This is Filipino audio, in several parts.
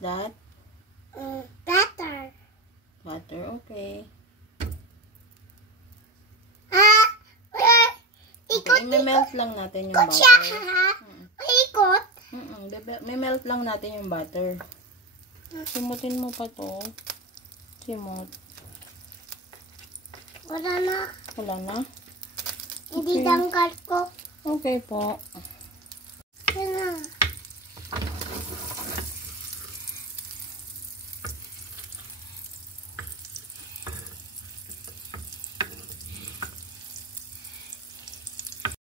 that? Butter. Butter, okay. Okay, i-melt lang natin yung butter. Ikot siya, ha? Ikot? May melt lang natin yung butter. Simutin mo pa to. Simot. Wala na. Wala na? Hindi dangkal ko. Okay po. Yan na.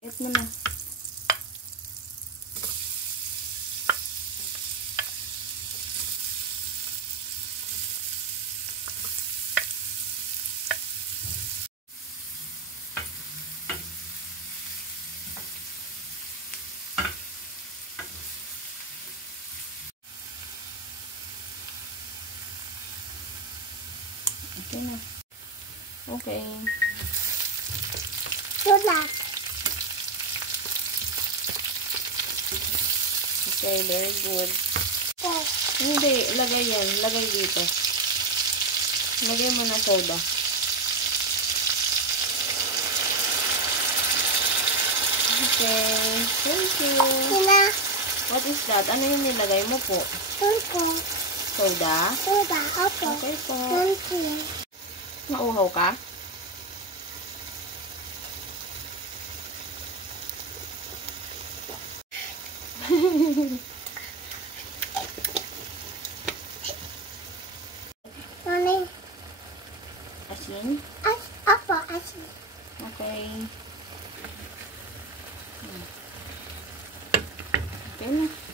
Ito na. Okay na. Okay. Sulat. Okay, very good. Oh. Hindi, lagay yan. Lagay dito. Lagay mo na soda. Okay, thank you. Sila. What is that? Ano yung nilagay mo po? Tungko. Soda? Suda. Opo. Okay po. Thank you. Nauhaw ka? Mami. Asin? Opo, asin. Okay. Okay na.